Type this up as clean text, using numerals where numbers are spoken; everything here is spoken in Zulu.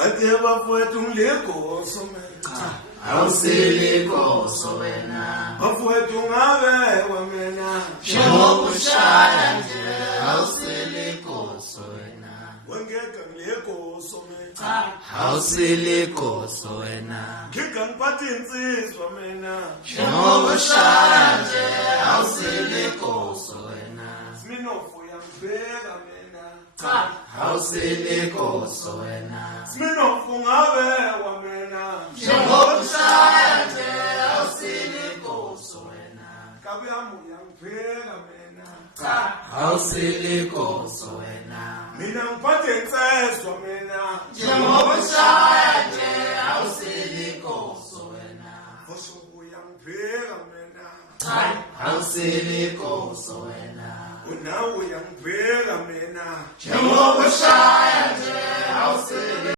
Bathe bafowethu ngilikoso mina. Awusilikoso wena. Bafowethu ngabe wena. Njengoba ushaya nje awusilikoso wena. Wengeke ngilikoso mina. Awusilikoso wena. Ngike ngiphathe insizwa mina. Njengoba ushaya nje awusilikoso wena. Sminofu uyangibheka mina. Awusilikoso wena. Sminofu ngabe wena. Njengoba ushaya nje awusilikoso wena. Kabuyami uyangibheka mina. Awusilikoso wena. Mina ngiphathe insizwa mina. Njengoba ushaya